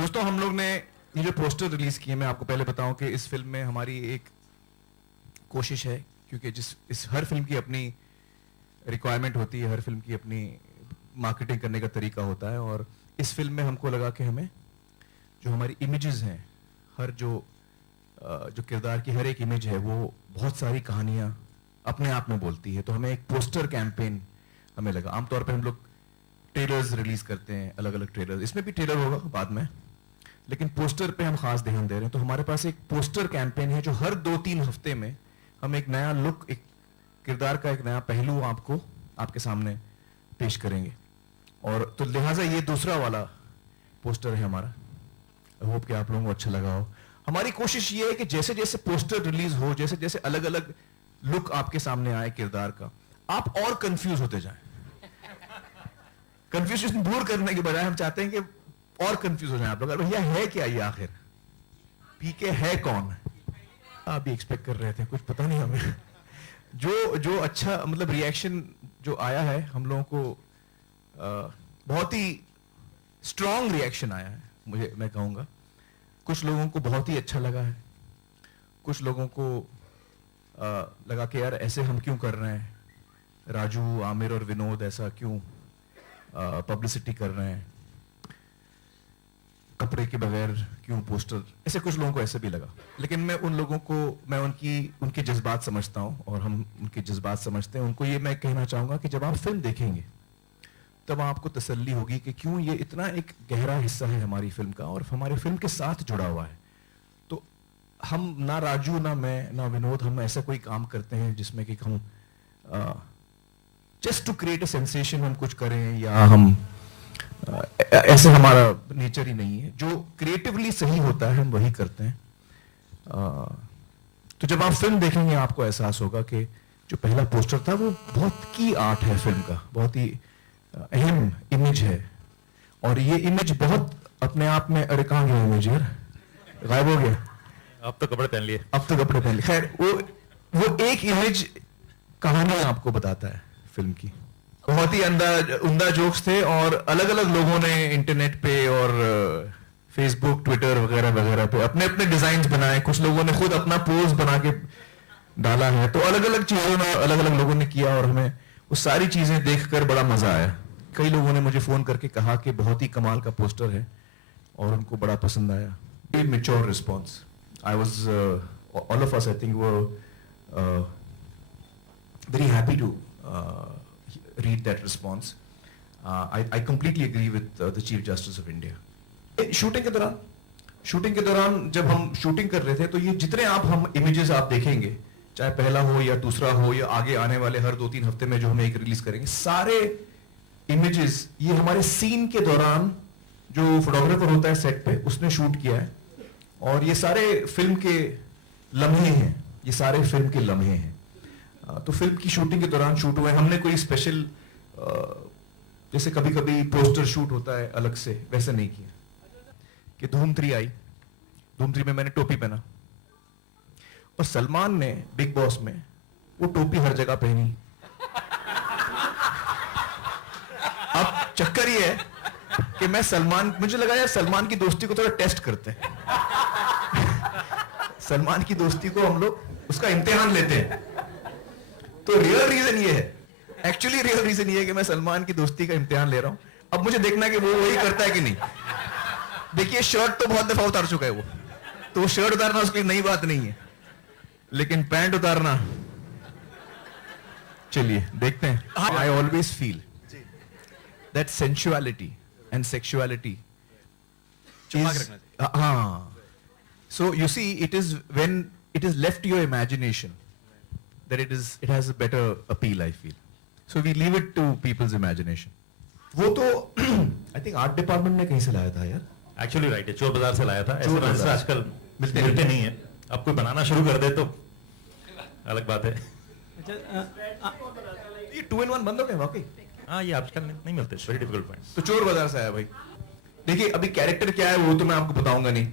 दोस्तों हम लोग ने ये जो पोस्टर रिलीज किए, मैं आपको पहले बताऊं कि इस फिल्म में हमारी एक कोशिश है, क्योंकि इस हर फिल्म की अपनी रिक्वायरमेंट होती है, हर फिल्म की अपनी मार्केटिंग करने का तरीका होता है। और इस फिल्म में हमको लगा कि हमें जो हमारी इमेजेस हैं, हर जो किरदार की हर एक इमेज है वो बहुत सारी कहानियां अपने आप में बोलती है। तो हमें एक पोस्टर कैंपेन हमें लगा। आमतौर पर हम लोग ट्रेलर्स रिलीज करते हैं, अलग अलग ट्रेलर, इसमें भी ट्रेलर होगा बाद में, लेकिन पोस्टर पे हम खास ध्यान दे रहे हैं। तो हमारे पास एक पोस्टर कैंपेन है जो हर 2-3 हफ्ते में हम एक नया लुक, एक किरदार का एक नया पहलू आपको आपके सामने पेश करेंगे। और तो लिहाजा ये दूसरा वाला पोस्टर है हमारा। आई होप कि आप लोगों को अच्छा लगा हो। हमारी कोशिश ये है कि जैसे जैसे पोस्टर रिलीज हो, जैसे जैसे अलग अलग लुक आपके सामने आए किरदार का, आप और कंफ्यूज होते जाएं। कंफ्यूजन दूर करने के बजाय हम चाहते हैं कि और कंफ्यूज हो जाए आप लोग। भैया है क्या ये, आखिर पीके है कौन? आप भी एक्सपेक्ट कर रहे थे, कुछ पता नहीं हमें। जो अच्छा मतलब रिएक्शन जो आया है हम लोगों को, बहुत ही स्ट्रांग रिएक्शन आया है, मैं कहूंगा। कुछ लोगों को बहुत ही अच्छा लगा है, कुछ लोगों को लगा कि यार ऐसे हम क्यों कर रहे हैं, राजू, आमिर और विनोद ऐसा क्यों पब्लिसिटी कर रहे हैं, कपड़े के बगैर क्यों पोस्टर, ऐसे कुछ लोगों को ऐसे भी लगा। लेकिन मैं उन लोगों को, मैं उनके जज्बात समझता हूं और हम उनके जज्बात समझते हैं। उनको ये मैं कहना चाहूंगा कि जब आप फिल्म देखेंगे तब आपको तसल्ली होगी कि क्यों ये इतना एक गहरा हिस्सा है हमारी फिल्म का और हमारे फिल्म के साथ जुड़ा हुआ है। तो हम ना राजू, ना मैं, ना विनोद, हम ऐसा कोई काम करते हैं जिसमें कि हम just to create a sensation हम कुछ करें, या हम ऐसे हमारा नेचर ही नहीं है। जो क्रिएटिवली सही होता है हम वही करते हैं। तो जब आप फिल्म देखेंगे आपको एहसास होगा कि जो पहला पोस्टर था वो बहुत की आर्ट है फिल्म का, बहुत ही अहम इमेज है। और ये इमेज बहुत अपने आप में, अरे कहां गया इमेज यार, गायब हो गया। अब तो कपड़े पहन लिए, अब तो कपड़े पहन लिए। खैर वो एक इमेज कहानी आपको बताता है फिल्म की। बहुत ही उम्दा जोक्स थे और अलग अलग लोगों ने इंटरनेट पे और फेसबुक, ट्विटर वगैरह वगैरह पे अपने अपने डिजाइन बनाए। कुछ लोगों ने खुद अपना पोज बना के डाला है। तो अलग अलग चीजों में अलग अलग लोगों ने किया और हमें वो सारी चीजें देखकर बड़ा मजा आया। कई लोगों ने मुझे फोन करके कहा कि बहुत ही कमाल का पोस्टर है और उनको बड़ा पसंद आया। ये mature response. I was all of us, I think, were very happy to read that response. I completely agree with the Chief Justice of India. Shooting के दौरान जब हम शूटिंग कर रहे थे तो ये जितने हम इमेजेस आप देखेंगे, चाहे पहला हो या दूसरा हो या आगे आने वाले हर 2-3 हफ्ते में जो हम एक रिलीज करेंगे, सारे इमेजेस ये हमारे सीन के दौरान जो फोटोग्राफर होता है सेट पे उसने शूट किया है। और ये सारे फिल्म के लम्हे हैं, ये सारे फिल्म के लम्हे हैं। तो फिल्म की शूटिंग के दौरान शूट हुए। हमने कोई स्पेशल, जैसे कभी कभी पोस्टर शूट होता है अलग से, वैसे नहीं किया। कि धूम 3 आई, धूम 3 में मैंने टोपी पहना और सलमान ने बिग बॉस में वो टोपी हर जगह पहनी। अब चक्कर ये है कि मैं सलमान, मुझे लगा यार सलमान की दोस्ती को थोड़ा टेस्ट करते हैं। सलमान की दोस्ती को हम लोग उसका इम्तिहान लेते हैं। तो रियल रीजन ये है, एक्चुअली रियल रीजन ये है कि मैं सलमान की दोस्ती का इम्तिहान ले रहा हूं। अब मुझे देखना है कि वो वही करता है कि नहीं। देखिए शर्ट तो बहुत दफा उतार चुका है वो, तो शर्ट उतारना उसकी नई बात नहीं है, लेकिन पैंट उतारना, चलिए देखते हैं। I always feel that sensuality and sexuality, हाँ, so you see it is when it is left your imagination that it has a better appeal, I feel. So we leave it to people's imagination. वो तो I think art department ने कहीं से लाया था यार। Actually right है, चोर बाजार से लाया था। ऐसे पेंसिल आजकल मिलते नहीं है। अब कोई बनाना शुरू कर दे तो अलग बात है। ये 2-in-1 बंद हो गए वाकई। हाँ, ये आजकल नहीं मिलते, वेरी डिफिकल्ट पॉइंट। तो चोर बाजार से आया भाई। देखिए अभी कैरेक्टर क्या है वो तो मैं आपको बताऊंगा नहीं।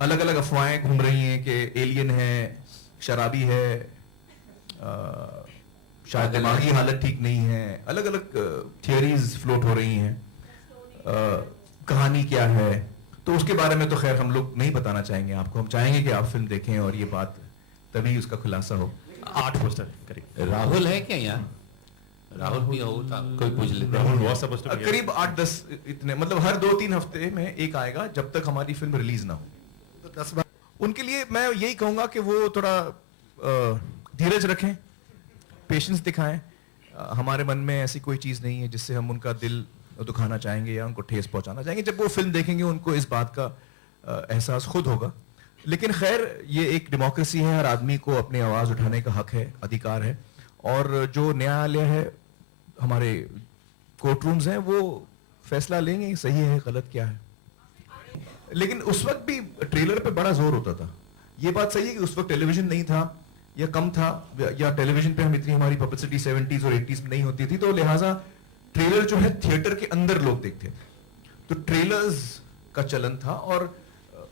अलग अलग अफवाहें घूम रही हैं कि एलियन है, शराबी है, शायद दिमागी हालत ठीक नहीं है, अलग अलग थियरीज फ्लोट हो रही हैं। कहानी क्या है, तो उसके बारे में तो खैर हम लोग नहीं बताना चाहेंगे आपको, हम चाहेंगे कि आप फिल्म देखें और ये बात तभी उसका खुलासा हो। 8 पोस्टर करीब। राहुल है क्या यहाँ? राहुल भी हो था, कोई पूछ लेते राहुल हैं। was supposed to be करीब 8-10 इतने, मतलब हर 2-3 हफ्ते में एक आएगा जब तक हमारी फिल्म रिलीज ना हो। तो 10 उनके लिए मैं यही कहूंगा कि वो थोड़ा धीरज रखें, पेशेंस दिखाएं। हमारे मन में ऐसी कोई चीज नहीं है जिससे हम उनका दिल दुखाना चाहेंगे या उनको ठेस पहुंचाना चाहेंगे। जब वो फिल्म देखेंगे उनको इस बात का एहसास खुद होगा। लेकिन खैर ये एक डेमोक्रेसी है, हर आदमी को अपनी आवाज उठाने का हक है, अधिकार है, और जो न्यायालय है, हमारे कोर्ट रूम्स हैं, वो फैसला लेंगे सही है गलत क्या है। लेकिन उस वक्त भी ट्रेलर पे बड़ा जोर होता था। ये बात सही है कि उस वक्त टेलीविजन नहीं था या कम था, या टेलीविजन पे हम इतनी हमारी पब्लिसिटी 70s और 80s में नहीं होती थी, तो लिहाजा ट्रेलर जो है थिएटर के अंदर लोग देखते थे, तो ट्रेलर्स का चलन था। और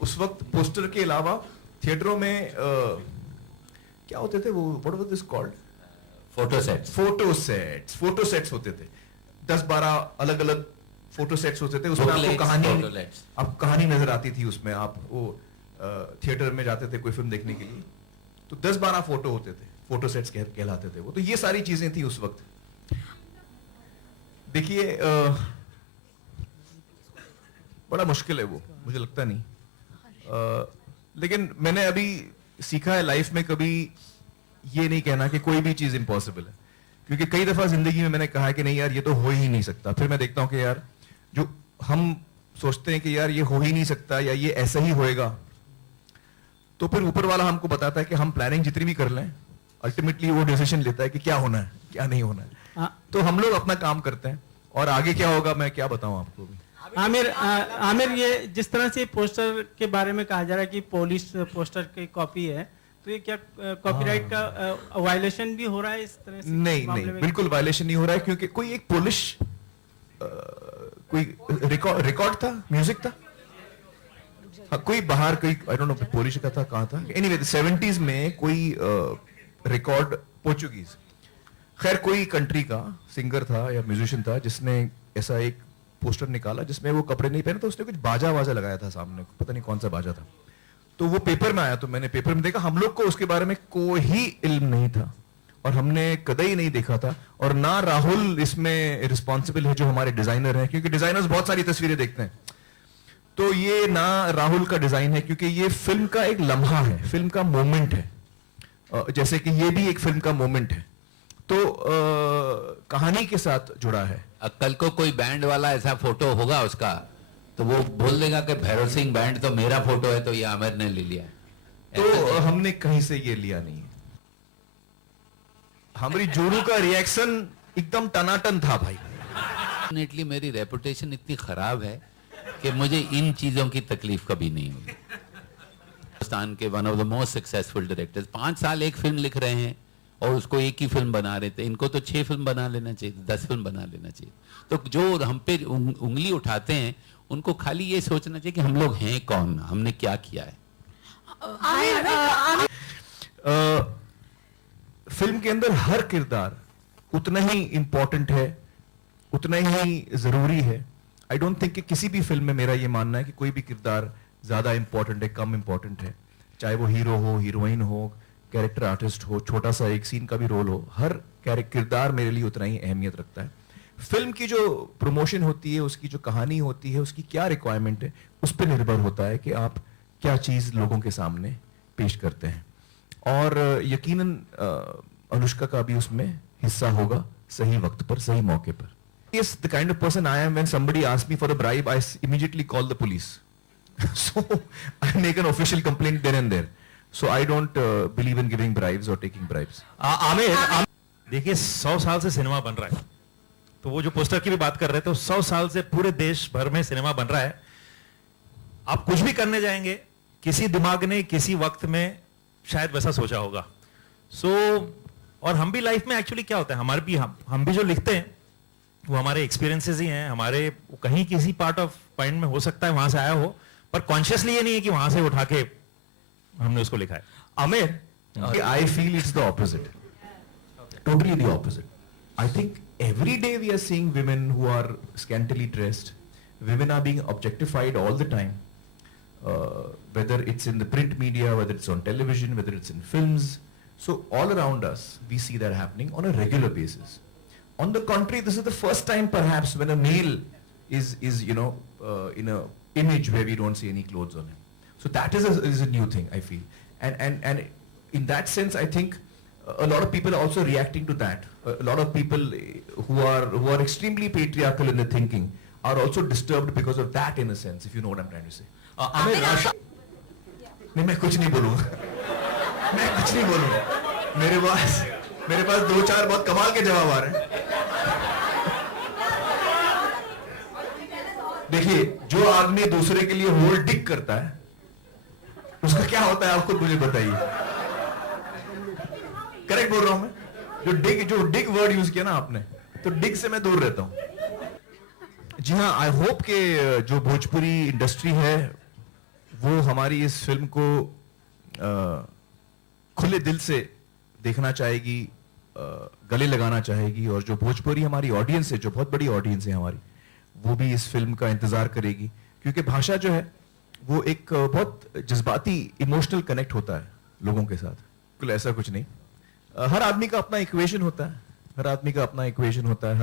उस वक्त पोस्टर के अलावा थिएटरों में क्या होते थे वो, what was this called, photo set. Photo sets होते थे, 10-12 अलग अलग फोटो सेट्स होते थे। उसमें आपको कहानी नजर आती थी। उसमें आप वो थिएटर में जाते थे कोई फिल्म देखने के लिए, तो 10-12 फोटो होते थे, फोटो सेट्स कहलाते थे वो। तो ये सारी चीजें थी उस वक्त। देखिए बड़ा मुश्किल है वो, मुझे लगता नहीं, लेकिन मैंने अभी सीखा है लाइफ में कभी ये नहीं कहना कि कोई भी चीज इम्पॉसिबल है, क्योंकि कई दफा जिंदगी में मैंने कहा है कि नहीं यार ये तो हो ही नहीं सकता। फिर मैं देखता हूं कि यार जो हम सोचते हैं कि यार ये हो ही नहीं सकता या ये ऐसा ही होएगा, तो फिर ऊपर वाला हमको बताता है कि हम प्लानिंग जितनी भी कर लें, अल्टीमेटली वो डिसीजन लेता है कि क्या होना है क्या नहीं होना है। तो हम लोग अपना काम करते हैं और आगे क्या होगा मैं क्या बताऊं आपको भी। आमिर, ये जिस तरह से पोस्टर के बारे में कहा जा रहा है कि पुलिस पोस्टर की कॉपी है, तो ये क्या कॉपीराइट का वायलेशन भी हो रहा है इस तरह से? नहीं, बिल्कुल वायलेशन नहीं हो रहा है, क्योंकि कोई एक पुलिस कोई रिकॉर्ड था, म्यूजिक था, हाँ, कोई बाहर कोई आई डोंट नो पोलिश का था, कहाँ था, एनीवे 70s में कोई रिकॉर्ड पोर्चुगीज, खैर कोई कंट्री का सिंगर था या म्यूजिशियन था जिसने ऐसा एक पोस्टर निकाला जिसमें वो कपड़े नहीं पहने, तो उसने कुछ बाजा वाजा लगाया था सामने, पता नहीं कौन सा बाजा था। तो वो पेपर में आया, तो मैंने पेपर में देखा, हम लोग को उसके बारे में कोई ही इल्म नहीं था और हमने कदई नहीं देखा था। और ना राहुल इसमें रिस्पॉन्सिबल है जो हमारे डिजाइनर हैं, क्योंकि डिजाइनर्स बहुत सारी तस्वीरें देखते हैं, तो ये ना राहुल का डिजाइन है, क्योंकि ये फिल्म का एक लम्हा है, फिल्म का मोमेंट है, जैसे कि ये भी एक फिल्म का मोमेंट है, तो कहानी के साथ जुड़ा है। कल को कोई बैंड वाला ऐसा फोटो होगा उसका, तो वो बोल देगा कि भैरव सिंह बैंड तो मेरा फोटो है, तो ये आमिर ने ले लिया। तो हमने कहीं से ये लिया नहीं है। हमारी जोरू का रिएक्शन एकदम टनाटन था भाई। डेफिनेटली मेरी रेपुटेशन इतनी खराब है कि मुझे इन चीजों की तकलीफ कभी नहीं होगी। हिंदुस्तान के one of the most successful directors 5 साल एक फिल्म लिख रहे हैं और उसको एक ही फिल्म बना रहे थे। इनको तो 6 फिल्म बना लेना चाहिए, 10 फिल्म बना लेना चाहिए। तो जो हम पे उंगली उठाते हैं उनको खाली ये सोचना चाहिए कि हम लोग हैं कौन, हमने क्या किया है। फिल्म के अंदर हर किरदार उतना ही इंपॉर्टेंट है, उतना ही जरूरी है। आई डोंट थिंक कि किसी भी फिल्म में मेरा ये मानना है कि कोई भी किरदार ज्यादा इंपॉर्टेंट है, कम इंपॉर्टेंट है, चाहे वो हीरो हो, हीरोइन हो, कैरेक्टर आर्टिस्ट हो, छोटा सा एक सीन का भी रोल हो, हर किरदार मेरे लिए उतना ही अहमियत रखता है। फिल्म की जो प्रमोशन होती है, उसकी जो कहानी होती है, उसकी क्या रिक्वायरमेंट है, उस पर निर्भर होता है कि आप क्या चीज लोगों के सामने पेश करते हैं। और यकीनन अनुष्का का भी उसमें हिस्सा होगा, सही वक्त पर, सही मौके पर। Yes, the kind of person I am, when somebody asks me for a bribe, I immediately call the police. So I make an official complaint there and there. So I don't believe in giving bribes or taking bribes. Aamir, देखिए 100 साल से cinema बन रहा है, तो वो जो poster की भी बात कर रहे थे, 100 साल से पूरे देश भर में सिनेमा बन रहा है। आप कुछ भी करने जाएंगे, किसी दिमाग ने किसी वक्त में शायद वैसा सोचा होगा। और हम भी लाइफ में एक्चुअली क्या होता है, हमारे भी हम भी जो लिखते हैं वो हमारे एक्सपीरियंसेस ही हैं, हमारे कहीं किसी पार्ट ऑफ माइंड में हो सकता है वहां से आया हो, पर कॉन्शियसली ये नहीं है कि वहां से उठा के हमने उसको लिखा है। Amir, I feel it's the opposite. Totally the opposite. I think every day we are seeing women who are scantily dressed. Women are being objectified all the time. whether it's in the print media, whether it's on television, whether it's in films. So all around us, we see that happening on a regular basis. On the contrary, this is the first time perhaps when a male is in a image where we don't see any clothes on him. So that is a new thing, I feel. And in that sense, I think a lot of people are also reacting to that. A lot of people who are extremely patriarchal in their thinking are also disturbed because of that, in a sense, if you know what I'm trying to say. नहीं, मैं कुछ नहीं बोलूँगा। मैं कुछ नहीं बोलूँगा। मेरे पास दो चार बहुत कमाल के जवाब आ रहे हैं। देखिए, जो आदमी दूसरे के लिए होल डिग करता है, उसका क्या होता है आप खुद मुझे बताइए। करेक्ट बोल रहा हूं मैं? जो डिग वर्ड यूज किया ना आपने, तो डिग से मैं दूर रहता हूं। जी हाँ, आई होप के जो भोजपुरी इंडस्ट्री है वो हमारी इस फिल्म को खुले दिल से देखना चाहेगी, गले लगाना चाहेगी, और जो भोजपुरी हमारी ऑडियंस है, जो बहुत बड़ी ऑडियंस है हमारी, वो भी इस फिल्म का इंतजार करेगी, क्योंकि भाषा जो है वो एक बहुत जज्बाती इमोशनल कनेक्ट होता है लोगों के साथ। बिल्कुल ऐसा कुछ नहीं। हर आदमी का अपना इक्वेशन होता है, हर आदमी का अपना इक्वेशन होता है,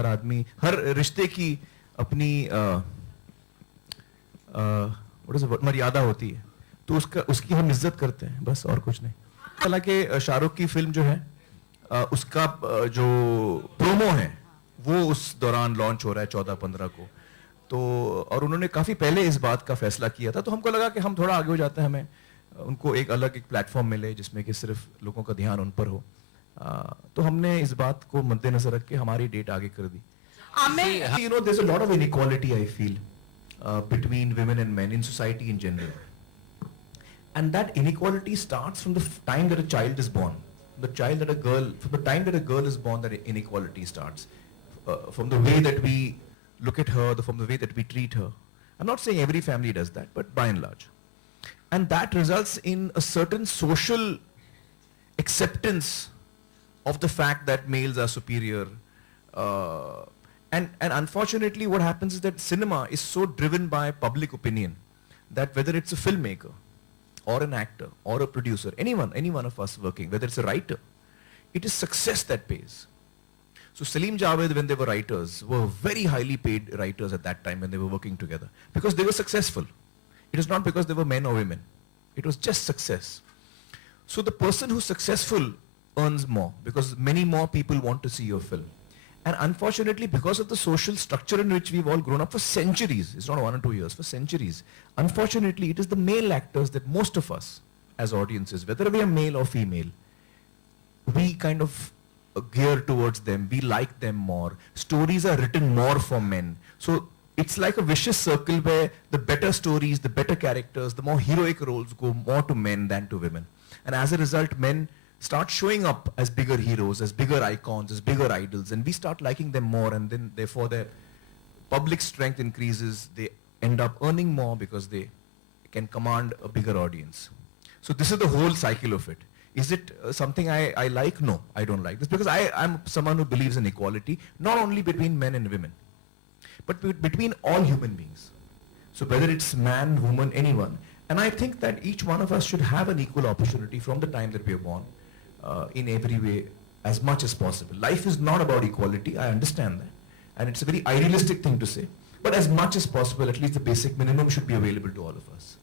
हर रिश्ते की अपनी मर्यादा होती है, तो उसकी हम इज्जत करते हैं, बस, और कुछ नहीं। हालांकि शाहरुख की फिल्म जो है उसका जो प्रोमो है वो उस दौरान लॉन्च हो रहा है 14-15 को, तो और उन्होंने काफी पहले इस बात का फैसला किया था, तो हमको लगा कि हम थोड़ा आगे हो जाते हैं, हमें उनको एक अलग एक प्लेटफॉर्म मिले जिसमें कि सिर्फ लोगों का ध्यान उन पर हो, तो हमने इस बात को मद्देनजर रख के हमारी डेट आगे कर दी। You know, there's a lot of inequality, I feel, between women and men in society in general, and that inequality starts from the time that a child is born. From the time that a girl is born, that inequality starts. From the way that we look at her, from the way that we treat her. I'm not saying every family does that, but by and large. And that results in a certain social acceptance of the fact that males are superior. And unfortunately what happens is that cinema is so driven by public opinion that whether it's a filmmaker or an actor or a producer, any one of us working, whether it's a writer, it is success that pays. So Salim Javed, when they were writers, were very highly paid writers at that time when they were working together, because they were successful. It is not because they were men or women. It was just success. So the person who's successful earns more because many more people want to see your film. And unfortunately, because of the social structure in which we've all grown up for centuries, it's not 1 or 2 years, for centuries, unfortunately, it is the male actors that most of us as audiences, whether we are male or female, we kind of gear towards them, we like them more. Stories are written more for men. So it's like a vicious circle where the better stories, the better characters, the more heroic roles go more to men than to women. And as a result, men start showing up as bigger heroes, as bigger icons, as bigger idols, and we start liking them more, and then therefore their public strength increases. They end up earning more because they can command a bigger audience. So this is the whole cycle of it. Is it something I like? No, I don't like this, because I'm someone who believes in equality, not only between men and women, but between all human beings. So whether it's man, woman, anyone. And I think that each one of us should have an equal opportunity from the time that we are born, in every way, as much as possible. Life is not about equality, I understand that. And it's a very idealistic thing to say. But as much as possible, at least the basic minimum should be available to all of us.